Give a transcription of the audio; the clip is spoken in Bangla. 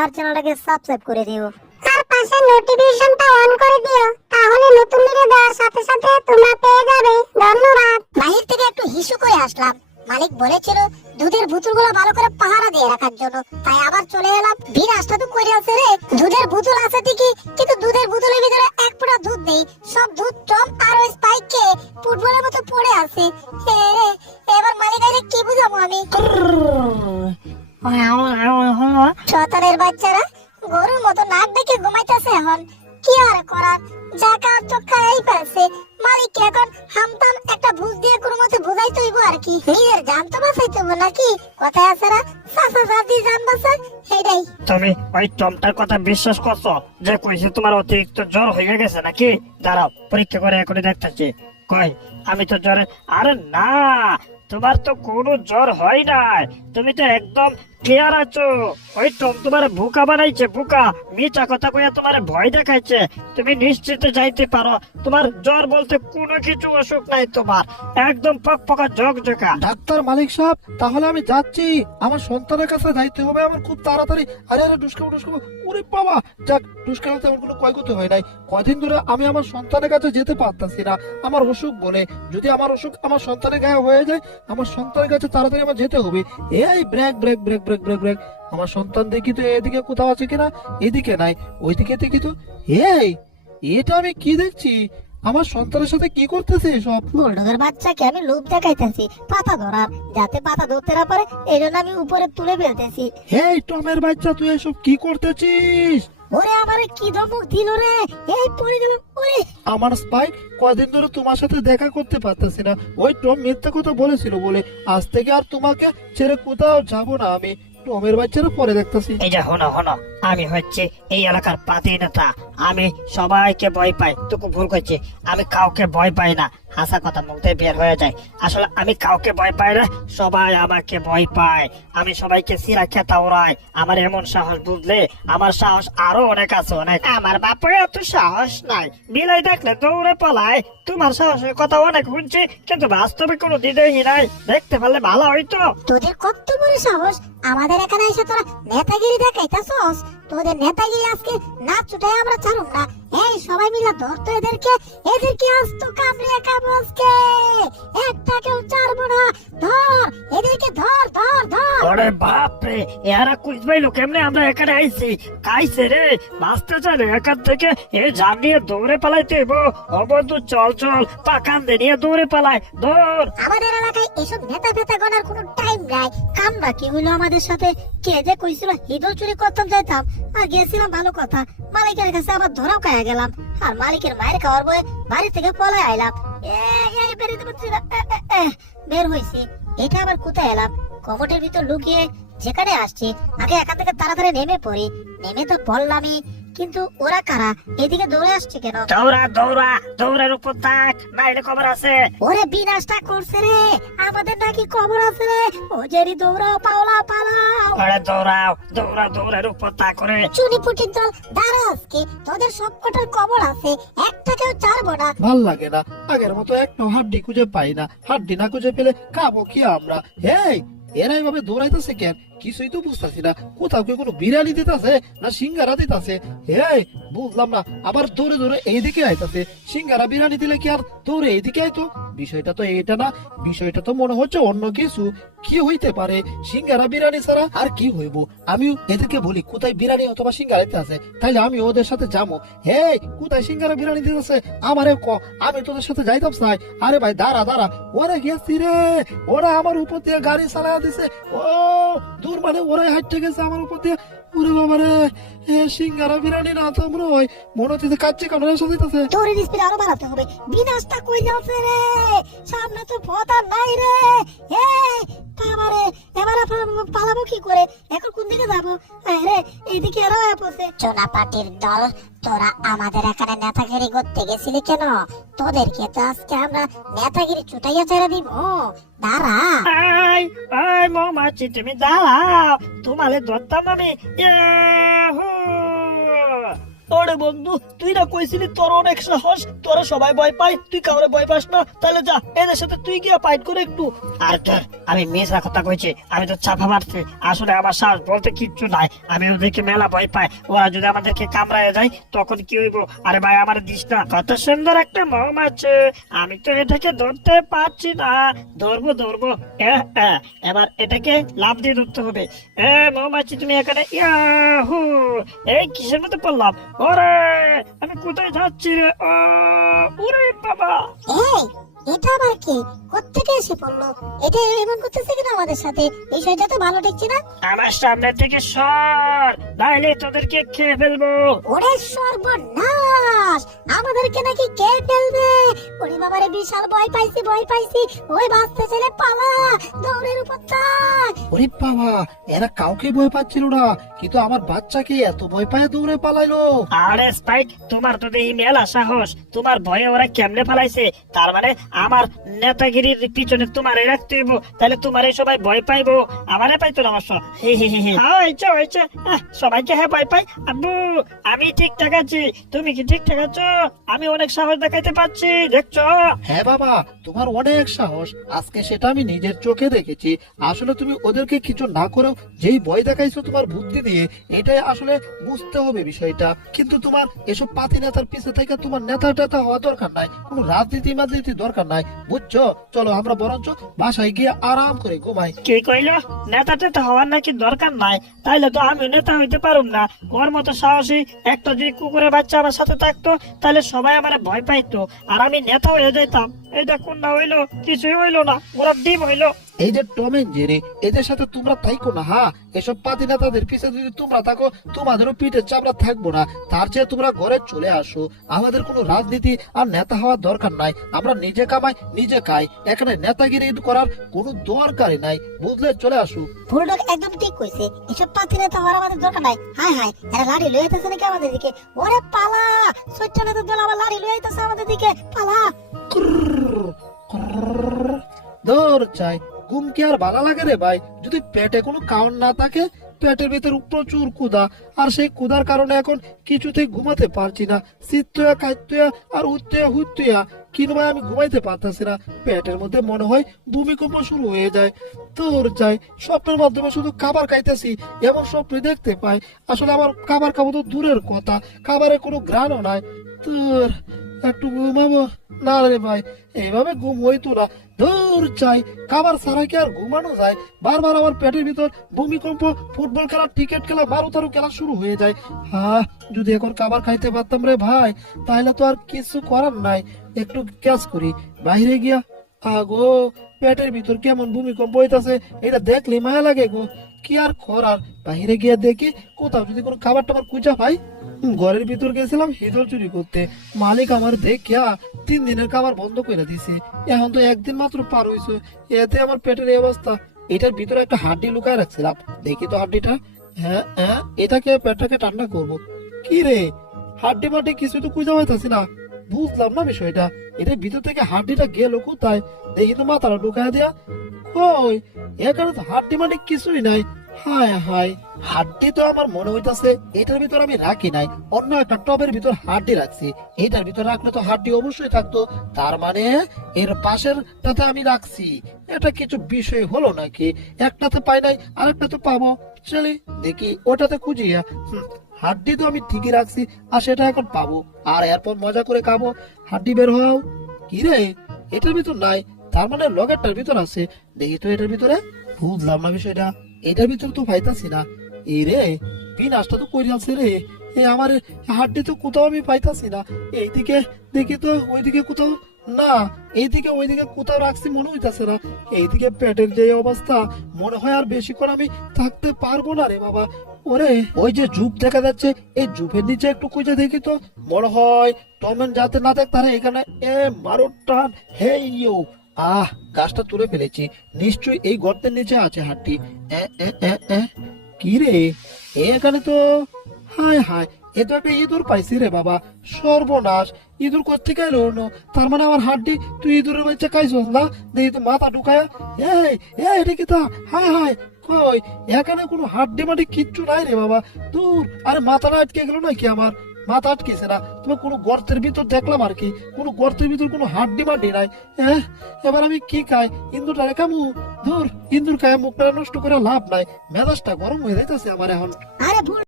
আর চ্যানেলটাকে সাবস্ক্রাইব করে দিও। আর পাশে নোটিফিকেশনটা অন করে দিও, তাহলে নতুন ভিডিও দেওয়ার সাথে সাথে তোমরা পেয়ে যাবে। ধন্যবাদ। বাহির থেকে একটু হিসু করে আসলাম, মালিক বলেছিল দুধের বোতলগুলো ভালো করে পাহারা দিয়ে রাখার জন্য, তাই আবার চলে এলাম। বিনাশটা তো করে আছে রে, দুধের বোতল আছে ঠিকই, কিন্তু দুধের বোতলের ভিতরে এক ফোঁটা দুধ নেই, সব দুধ টম আর ওই স্পাইককে ফুটবলের মতো পড়ে আছে। এবার মালিক আইলে কি বুঝাবো আমি? শতানের বাচ্চারা গরুর মতো নাক ডেকে ঘুমাইতেছে। এখন কি আর করার, জাকার চোখা এই পাশে মালিক এখন হামতাম একটা বুঝ দিয়ে কোনো মতে বুঝাই তৈব আর কি। নিজের জান তো বাঁচাই তৈব নাকি, কথায় আছে না, চাচা চাচি জান বাঁচায়, সেটাই। তুমি ওই টমটার কথা বিশ্বাস করছো যে কইছে তোমার অতিরিক্ত জ্বর হয়ে গেছে নাকি? দাঁড়াও পরীক্ষা করে এখনই দেখতেছি। কই আমি তো জ্বরে, আরে না তোমার তো কোনো জ্বর হয় নাই, তুমি তো একদম ক্লিয়ার আছো। ওই টম তোমার বোকা বানাইছে, বোকা মিছা কথা কইয়া তোমার ভয় দেখাইছে। তুমি নিশ্চিত যাইতে পারো, তোমার জ্বর বলতে কোনো কিছু অসুখ নাই, তোমার একদম পকপকা ঝকঝকা। ডাক্তার মালিক সাহেব, তাহলে আমি যাচ্ছি, আমার সন্তানের কাছে যাইতে হবে আমার খুব তাড়াতাড়ি। আরে আরে ডুসকাবো ডুসকাবো, ওরে বাবা, যাক ডুসকাবো তেমন কোনো ক্ষয়ক্ষতি হয় নাই। কয়দিন ধরে আমি আমার সন্তানের কাছে যেতে পারতাছি না আমার অসুখ বলে। যদি আমার অসুখ আমার সন্তানের গায়ে হয়ে যায়, আমার সন্তানের কাছে তাড়াতাড়ি আমার যেতে হবে। এই break break break break break break, আমার সন্তান দেখি তো এদিকে কোথাও আছে কিনা, এদিকে নাই, ওইদিকে দেখি তো। এই এটা আমি কি দেখছি, আমার সন্তানের সাথে কি করতেছে সব? বুলডগের বাচ্চাকে আমি লোভ দেখাইতেছি পাতা ধরার, যাতে পাতা ধরতে না পারে, এই জন্য আমি উপরে তুলে ফেলতেছি। এই টমের বাচ্চা, তুই এসব কি করতেছিস? ওরে আমারে কি ধমক দিল রে, এই পড়ে গেলাম। ওরে আমার স্পাই কয়দিন ধরে তোমার সাথে দেখা করতে পারতেছি না, ওই টম মিথ্যা কথা বলেছিল বলে। আজ থেকে আর তোমাকে ছেড়ে কোথাও যাব না আমি। টমের বাচ্চারা পরে দেখতেছি। এই যে হনো হনো, আমি হচ্ছে এই এলাকার পাতি নেতা, আমি সবাইকে ভয় পাই। তোকে ভুল করছি, আমি কাউকে ভয় পাই না, হাসা কথা মুখ দিয়ে বের হয়ে যায়। আসলে আমি কাউকে ভয় পাই না, সবাই আমাকে ভয় পায়। আমি সবাইকে সিরা খেতা ওড়াই। আমার এমন সাহস বুঝলে, আমার সাহস আরো অনেক আছে, অনেক। আমার বাপের এত সাহস নাই, বিলাই দেখলে দৌড়ে পালায়। তোমার সাহসের কথা অনেক শুনছি, কিন্তু বাস্তবে কোনো দিদেই নাই। দেখতে পারলে ভালো হইতো। তোদের কত বড় সাহস, আমাদের এখানে এসে তোরা নেতাগিরি দেখাইতাছস? তোদের নেতাগিরি আজকে না ছুটাই আমরা ছাড়ুম না। এই সবাই মিলে ধর তো এদেরকে, এদেরকে আজ তো কামড়ে খাবো আজকে, একটা কেউ ছাড়বো না। ধর এদেরকে, ধর ধর ধর। ওরে বাপরে, এরা কুচবাইলো কেমনে? আমরা এখানে আইছি খাইছে রে, বাঁচতে চাইলে এখান থেকে এ ঝাম নিয়ে দৌড়ে পালাইতে হইব। অবন্ধু চল চল, পাকান দিয়ে নিয়ে দৌড়ে পালাই, ধর। আমাদের এলাকায় এসব নেতা ফেতা গনার কোনো টাইম নাই। কামরা কি হইলো আমাদের সাথে? কে যে কইছিল হিদল চুরি করতাম যাইতাম, আর গেছিলাম ভালো কথা, মালিকের কাছে আবার ধরাও খাইয়া গেলাম, আর মালিকের মায়ের খাওয়ার বয়ে বাড়ি থেকে পলায় আইলাম। বেরোতে পারছি না, বের হইছি। এটা আবার কোথায় এলাম? কমটের ভিতর লুকিয়ে যেখানে আসছি, আগে এখান থেকে তাড়াতাড়ি নেমে পড়ি। নেমে তো পড়লামই, কিন্তু ওরা কারা? এদিকে দৌড়ে আসছে কেন? দৌড়া দৌড়া, দৌড়ের উপর থাক, নাইলে খবর আছে। ওরে বিনাশটা করছে রে, আমাদের নাকি খবর আছে রে। ও জেরি দৌড়াও, পাওলা পালাও। ওরে দৌড়াও, দৌড়া, দৌড়ের উপর থাক করে। চুনিপুটির দল দাঁড়া, আজকে তোদের সবকটার খবর আছে, একটা কেউ ছাড়বো না। ভাল লাগে না, আগের মতো একটা হাড্ডি খুঁজে পাই না। হাড্ডি না খুঁজে পেলে খাবো কি আমরা? এই এরা এইভাবে দৌড়াইতেছে কেন? কিছুই তো বুঝতেছি না। কোথাও কি কোনো বিরিয়ানি দিতেছে না সিঙ্গারা দিতেছে? এই বুঝলাম না, আবার দৌড়ে দৌড়ে এইদিকে আইতাছে। সিঙ্গারা বিরিয়ানি দিলে কি আর দৌড়ে এইদিকে আইতো? বিষয়টা তো এটা না, বিষয়টা তো মনে হচ্ছে অন্য কিছু। কি হইতে পারে? সিঙ্গারা বিরিয়ানি ছাড়া আর কি হইব? আমি এদেরকে বলি কোথায় বিরিয়ানি অথবা সিঙ্গারা দিতে আছে, তাইলে আমি ওদের সাথে যাবো। হেই কোথায় সিঙ্গারা বিরিয়ানি দিতেছে আমারে ক, আমি তোদের সাথে যাইতাম না। আরে ভাই দাঁড়া দাঁড়া, ওরা গেছি রে, ওরা আমার উপর দিয়ে গাড়ি চালা দিছে। ও দূর, মানে ওরাই হাঁটতে গেছে আমার উপর দিয়ে। ওরে বাবা রে, সিঙ্গারা বিরিয়ানি না তো মনে হচ্ছে কাচ্চি কাটার সাথে দিতেছে। দৌড়ের স্পিড আরো বাড়াতে হবে। বিনাশটা কই যাচ্ছে রে? সামনে তো পথ আর নাই রে। বাবারে, এবার পালাবো কি করে? এখন কোন দিকে যাবো? রে এইদিকে আরো পড়ছে। চোনাপাটির দল, তোরা আমাদের এখানে নেতাগিরি করতে গেছিলি কেন? তোদেরকে তো আজকে আমরা নেতাগিরি চুটাইয়া ছেড়ে দিব। দাঁড়া। আই আই মৌমাছি, তুমি দাঁড়াও, তোমালে ধরতাম আমি। ইয়াহু! ওরে বন্ধু, তুই না কইছিলি তোর অনেক সাহস, তোরা সবাই ভয় পায়, তুই কাউরে ভয় পাস না, তাহলে যা এদের সাথে তুই গিয়া ফাইট করে একটু। আর তোর আমি মিশা কথা কইছি, আমি তো চাপা মারছি, আসলে আমার সাহস বলতে কিচ্ছু নাই, আমি ওদেরকে মেলা ভয় পাই, ওরা যদি আমাদেরকে কামড়ায় যায় তখন কি হইব? আরে ভাই আমার দিস না, কত সুন্দর একটা মৌমাছি, আমি তো এটাকে ধরতে পারছি না, ধরবো ধরবো, এবার এটাকে লাফ দিয়ে ধরতে হবে। মৌমাছি তুমি এখানে, ইয়াহু, এই কিসের মধ্যে পড়লাম? ওরে আমি কোথায় যাচ্ছি রে? ওরে বাবা, এই এটা আবার কি, কোত্থেকে এসে পড়লো? এটা এমন করতেছে কিনা আমাদের সাথে? বিষয়টা তো ভালো দেখছি না। আমার সামনে থেকে সর, নাইলে তোদেরকে খেয়ে ফেলবো। ওরে সর্বনাশ, আমাদেরকে নাকি কে ফেলবে? ওরে বাবারে, বিশাল ভয় পাইছি ভয় পাইছি। ওই বাচ্চা ছেলে পালা, দৌড়ের উপর থাক। ওরে বাবা, এরা কাউকে ভয় পাচ্ছিল না, কিন্তু আমার বাচ্চাকে এত ভয় পায় দৌড়ে পালাইলো। আরে স্পাইক, তোমার তো দেখি মেলা সাহস, তোমার ভয়ে ওরা কেমনে পালাইছে? তার মানে আমার নেতাগিরির পিছনে তোমার রাখতে হইব, তাহলে তোমার সবাই ভয় পাইবো, আমারে পাইতো না অবশ্য। হয়েছে হয়েছে, সবাইকে হ্যাঁ ভয় পাই। আব্বু আমি ঠিকঠাক আছি, তুমি কি ঠিকঠাক আছো? আমি অনেক সাহস দেখাইতে পারছি, দেখছো? হ্যাঁ বাবা, তোমার অনেক সাহস, আজকে সেটা আমি নিজের চোখে দেখেছি। আসলে তুমি ওদেরকে কিছু না করেও যেই ভয় দেখাইছো তোমার বুদ্ধি দিয়ে, এটাই আসলে বুঝতে হবে বিষয়টা। কিন্তু তোমার এসব পাতি নেতার পিছে থেকে তোমার নেতা টেতা হওয়া দরকার নাই, কোনো রাজনীতি মাজনীতি দরকার নাই, বুঝছো? চলো আমরা বরঞ্চ বাসায় গিয়ে আরাম করে ঘুমাই। কি কইলো? নেতা টেতা হওয়ার নাকি দরকার নাই? তাইলে তো আমি নেতা হইতে পারুম না। ওর মতো সাহসী একটা যদি কুকুরের বাচ্চা আমার সাথে থাকতো, তাহলে সবাই আমার ভয় পাইতো, আর আমি নেতা হয়ে যেতাম। এটা কোন না হইলো, কিছুই হইলো না, ওরা ডিম হইলো। এই যে টম এন্ড জেরি, এদের সাথে তোমরা থাইকো না। হ্যাঁ, এসব পাতি নেতাদের পিছে যদি তোমরা থাকো, তোমাদেরও পিঠের চামড়া থাকবো না। তার চেয়ে তোমরা ঘরে চলে আসো। আমাদের কোনো রাজনীতি আর নেতা হওয়ার দরকার নাই, আমরা নিজে কামাই নিজে খাই, এখানে নেতাগিরি করার কোনো দরকারই নাই, বুঝলে? চলে আসো। বুলডগ একদম ঠিক কইছে, এসব পাতি নেতা হওয়ার আমাদের দরকার নাই। হায় হায়, এরা লাড়ি লয়ে আইতাছে নাকি আমাদের দিকে? ওরে পালা, সচ্চা নেতার দল আবার লাড়ি লয়ে আইতাছে আমাদের দিকে, পালা। দৌড় চাই, ঘুম কি আর ভালো লাগে রে ভাই? যদি পেটে কোনো কারণ না থাকে, পেটের ভিতর প্রচুর ক্ষুধা, আর সেই ক্ষুধার কারণে এখন কিছুতেই ঘুমাতে পারছি না। শীতয়া কাইতয়া আর উঠতেয়া হুইতয়া, কিন্তু ভাই আমি ঘুমাইতে পারতাছি না। পেটের মধ্যে মনে হয় ভূমিকম্প শুরু হয়ে যায়। তোর চাই, স্বপ্নের মাধ্যমে শুধু খাবার খাইতেছি, এমন স্বপ্ন দেখতে পাই। আসলে আমার খাবার খাবো তো দূরের কথা, খাবারের কোনো ঘ্রাণও নাই। তোর একটু ঘুমাবো না রে ভাই, এইভাবে ঘুম হইতো না। দূর চাই, খাবার ছাড়া কি আর ঘুমানো যায়? বারবার আমার পেটের ভিতর ভূমিকম্প, ফুটবল খেলা, ক্রিকেট খেলা, 12-13 খেলা শুরু হয়ে যায়। হ্যাঁ, যদি এখন খাবার খাইতে পারতাম রে ভাই, তাহলে তো আর কিছু করার নাই। একটু কাজ করি, বাইরে গিয়া। আগো, পেটের ভিতর কেমন ভূমিকম্প হইতাছে, এটা দেখলে মায়া লাগে গো। কি আর করার, বাইরে গিয়া দেখি কোথাও যদি কোনো খাবার টাবার খুঁজা পাই। ঘরের ভিতর গেছিলাম হিদল চুরি করতে, মালিক আমার দেখিয়া 3 দিনের খাবার বন্ধ করে দিছে। এখন তো 1 দিন মাত্র পার হইছে, এতে আমার পেটের এই অবস্থা। এটার ভিতরে একটা হাড্ডি লুকায় রাখছিলাম, দেখি তো হাড্ডিটা। হ্যাঁ হ্যাঁ, এটাকে পেটটাকে ঠান্ডা করবো। কি রে, হাড্ডি মাড্ডি কিছু তো খুঁজে পাইতাছি না, বুঝলাম না বিষয়টা। এটার ভিতর থেকে হাড্ডিটা গেল কোথায়? দেখি তো মাথাটা ঢুকায় দিয়া। কই, এখানে তো হাড্ডি মাড্ডি কিছুই নাই। হায় হায়, হাড্ডি তো আমার মনে হইতাছে এটার ভিতর আমি রাখি নাই, অন্য একটা টবের ভিতর হাড্ডি রাখছি। এটার ভিতর রাখলে তো হাড্ডি অবশ্যই থাকতো, তার মানে এর পাশের টাতে আমি রাখছি। এটা কিছু বিষয় হলো নাকি? একটাতে পাই নাই, আরেকটা তো পাবো। চলি দেখি ওটাতে খুঁজিয়া। হাড্ডি তো আমি ঠিকই রাখছি, আর সেটা এখন পাবো, আর এরপর মজা করে খাবো। হাড্ডি বের হও। কি রে, এটার ভিতর নাই, তার মানে লগেরটার ভিতর আছে। দেখি তো এটার ভিতরে, বুঝলাম না বিষয়টা। এটার ভিতর তো পাইতাছি না। এই রে, বিনাশটা তো কই আছে রে? আমার হাড্ডি তো কোথাও আমি পাইতাছি না। এইদিকে দেখি তো, ওইদিকে কোথাও না, এইদিকে ওইদিকে কোথাও রাখছি মনে হইতাছে না। এইদিকে পেটের যে অবস্থা, মনে হয় আর বেশিক্ষণ আমি থাকতে পারবো না রে বাবা। ওরে, ওই যে জুপ দেখা যাচ্ছে, এই জুপের নিচে একটু খুঁজে দেখি তো। মনে হয় টমেন যাতে না দেখ তারা এখানে মারো টান। হে ইউ, গাছটা তুলে ফেলেছি, নিশ্চয়ই এই গর্তের নিচে আছে হাড্ডি। কি রে, এখানে তো, হায় হায়, এ তো একটা ইঁদুর পাইছি রে বাবা। সর্বনাশ, ইঁদুর কোথেকে এলো? তার মানে আমার হাড্ডি তুই ইঁদুরের বাচ্চা খাইছস না? দেখি তো মাথা ঢুকায়া। এটা কি তা? হায় হায়, কই, এখানে কোনো হাড্ডি মাড্ডি কিচ্ছু নাই রে বাবা। দূর, আরে মাথাটা আটকে গেল নাকি আমার? মাথা আটকেছে না, তুমি কোনো গর্তের ভিতর দেখলাম আর কি, কোনো গর্তের ভিতর কোনো হাড্ডি মাড্ডি নাই। এবার আমি কি খাই? ইন্দুরটারে কামু? ধুর, ইন্দুর খায় মুখটা নষ্ট করে লাভ নাই, মেজাজটা গরম হয়ে যাইতেছে আমার এখন। আরে ভুল